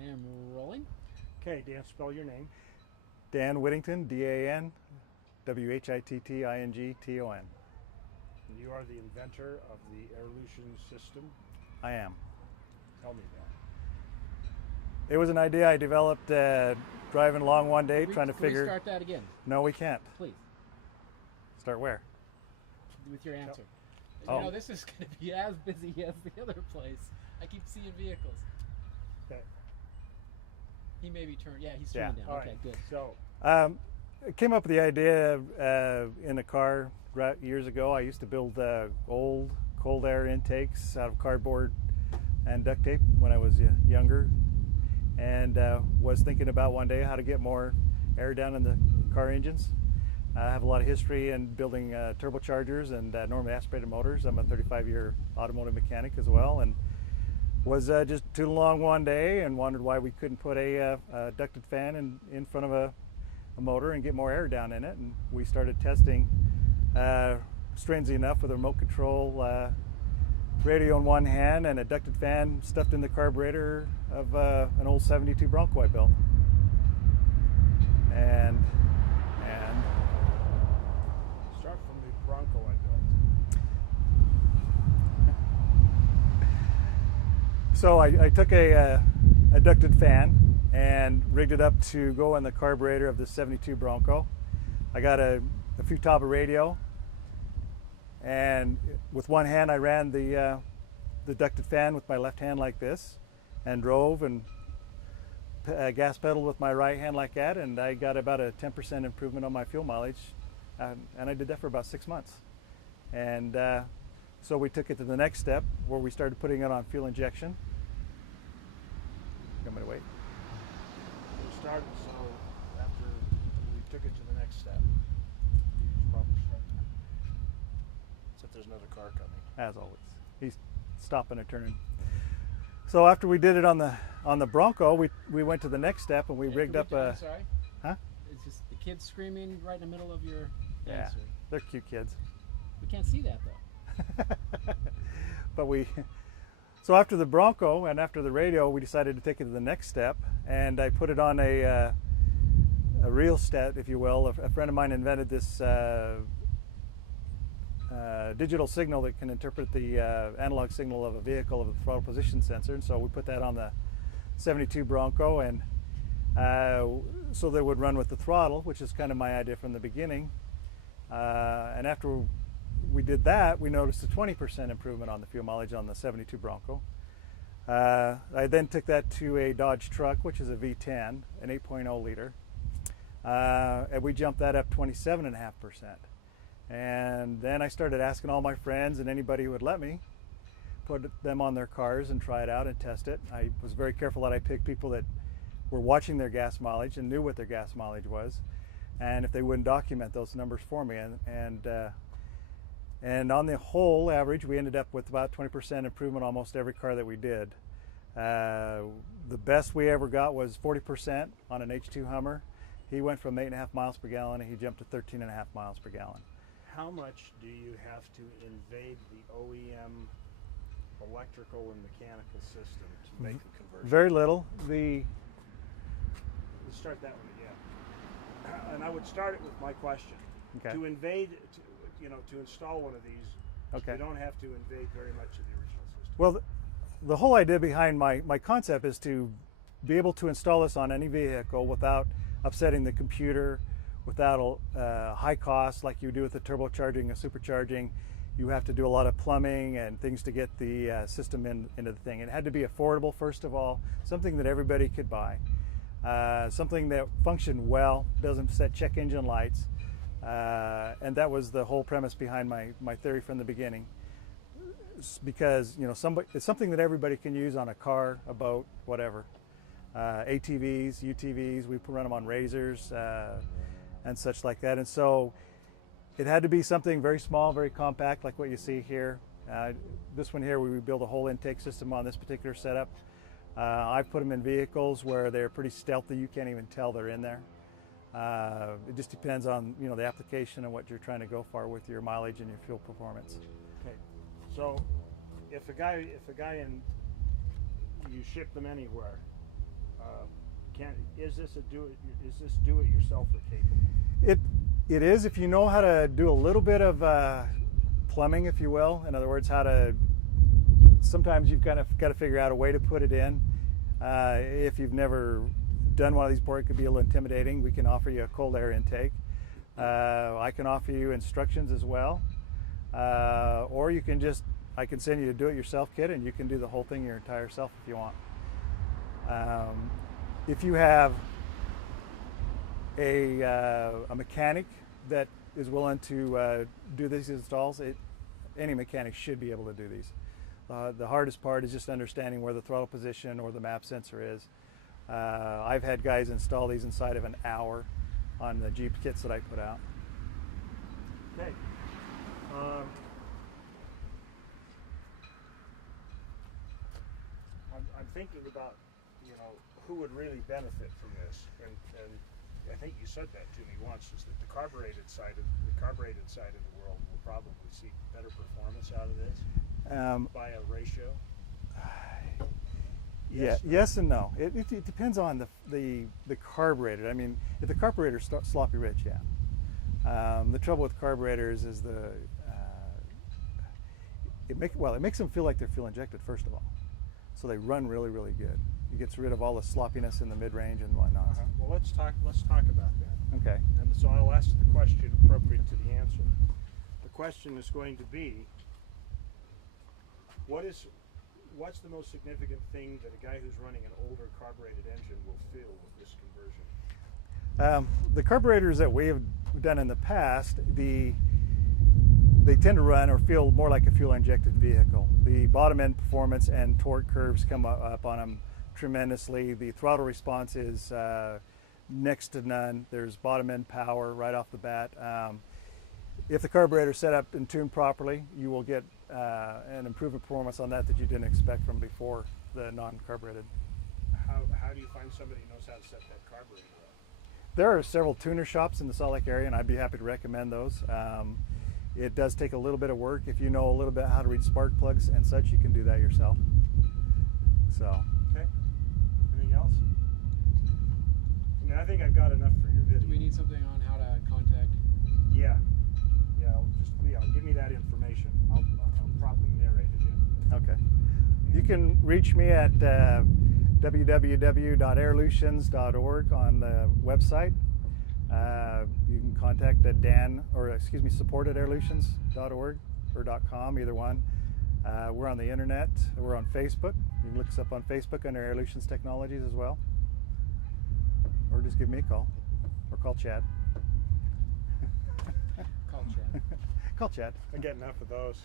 I am rolling. Okay, Dan, spell your name. Dan Whittington, D-A-N, W-H-I-T-T-I-N-G-T-O-N. You are the inventor of the Airlutions system. I am. Tell me that. It was an idea I developed driving along one day, trying to figure. Can we start that again? No, we can't. Please. Start where? With your answer. Oh. You know, this is going to be as busy as the other place. I keep seeing vehicles. Okay. He may be turned. Yeah, he's turning down. All Okay, right. good. So, I came up with the idea in a car years ago. I used to build old cold air intakes out of cardboard and duct tape when I was younger, and was thinking about one day how to get more air down in the car engines. I have a lot of history in building turbochargers and normally aspirated motors. I'm a 35-year automotive mechanic as well, and was just tooling along one day and wondered why we couldn't put a ducted fan in front of a motor and get more air down in it. And we started testing, strangely enough, with a remote control radio in one hand and a ducted fan stuffed in the carburetor of an old 72 Bronco I built. And start from the Bronco I built. So I took a ducted fan and rigged it up to go in the carburetor of the 72 Bronco. I got a few-taba radio, and with one hand I ran the ducted fan with my left hand like this, and drove and gas pedaled with my right hand like that, and I got about a 10% improvement on my fuel mileage, and I did that for about 6 months. And so we took it to the next step where we started putting it on fuel injection. You want me to wait? We started, so after we took it to the next step, you should probably start now. Except there's another car coming. As always, he's stopping and turning. So after we did it on the Bronco, we went to the next step and we rigged up a. I'm sorry. Huh? It's just the kids screaming right in the middle of your Yeah, answer. they're cute kids. We can't see that though. But so after the Bronco and after the radio, we decided to take it to the next step, and I put it on a rheostat, if you will. A friend of mine invented this digital signal that can interpret the analog signal of a vehicle of a throttle position sensor, and so we put that on the 72 Bronco, and so they would run with the throttle, which is kind of my idea from the beginning. And after we did that, we noticed a 20% improvement on the fuel mileage on the 72 Bronco. I then took that to a Dodge truck, which is a V10, an 8.0 liter, and we jumped that up 27.5%. And then I started asking all my friends and anybody who would let me put them on their cars and try it out and test it. I was very careful that I picked people that were watching their gas mileage and knew what their gas mileage was, and if they wouldn't document those numbers for me. And on the whole average, we ended up with about 20% improvement on almost every car that we did. The best we ever got was 40% on an H2 Hummer. He went from 8.5 miles per gallon and he jumped to 13.5 miles per gallon. How much do you have to invade the OEM electrical and mechanical system to make the conversion? Very little. Let's start that one again. And I would start it with my question. Okay. To invade, to install one of these, Okay. you don't have to invade very much of the original system. Well, the whole idea behind my concept is to be able to install this on any vehicle without upsetting the computer, without high costs like you do with the turbocharging and supercharging. You have to do a lot of plumbing and things to get the system into the thing. It had to be affordable, first of all, something that everybody could buy, something that functioned well, doesn't set check engine lights, and that was the whole premise behind my theory from the beginning. It's because it's something that everybody can use on a car, a boat, whatever. ATVs, UTVs, we run them on razors and such like that. And so it had to be something very small, very compact, like what you see here. This one here, we build a whole intake system on this particular setup. I've put them in vehicles where they're pretty stealthy. You can't even tell they're in there. It just depends on the application and what you're trying to go for with your mileage and your fuel performance. Okay, so if a guy you ship them anywhere, Is this do it yourselfer capable? It is if you know how to do a little bit of plumbing, if you will. In other words, how to. Sometimes you've kind of got to figure out a way to put it in. If you've never done one of these before, it could be a little intimidating. We can offer you a cold air intake. I can offer you instructions as well, or you can just. I can send you a do-it-yourself kit, and you can do the whole thing your entire self if you want. If you have a mechanic that is willing to do these installs, any mechanic should be able to do these. The hardest part is just understanding where the throttle position or the map sensor is. I've had guys install these inside of an hour on the Jeep kits that I put out. Okay. I'm thinking about, who would really benefit from this, and I think you said that to me once, is that the carbureted side of the world will probably see better performance out of this by a ratio. Yeah, yes and no. It depends on the carburetor. I mean, if the carburetor's sloppy rich, yeah. The trouble with carburetors is it makes them feel like they're fuel injected, first of all. So they run really, really good. It gets rid of all the sloppiness in the mid-range and whatnot. Well, let's talk about that. Okay. And so I'll ask the question appropriate to the answer. The question is going to be, what's the most significant thing that a guy who's running an older carbureted engine will feel with this conversion? The carburetors that we have done in the past, they tend to run or feel more like a fuel injected vehicle. The bottom end performance and torque curves come up on them tremendously. The throttle response is next to none. There's bottom end power right off the bat. If the carburetor is set up and tuned properly, you will get an improved performance on that you didn't expect from before the non-carbureted. How do you find somebody who knows how to set that carburetor up? There are several tuner shops in the Salt Lake area, and I'd be happy to recommend those. It does take a little bit of work. If you know a little bit how to read spark plugs and such, you can do that yourself. So. Okay. Anything else? I think I've got enough for your video. Do we need something on how to contact? Yeah. Give me that information. I'll probably narrate it in. Okay. You can reach me at www.airlutions.org on the website. You can contact support at airlutions.org or .com, either one. We're on the internet. We're on Facebook. You can look us up on Facebook under Airlutions Technologies as well. Or just give me a call. Or call Chad. Call Chad. Call Chad. I get enough of those.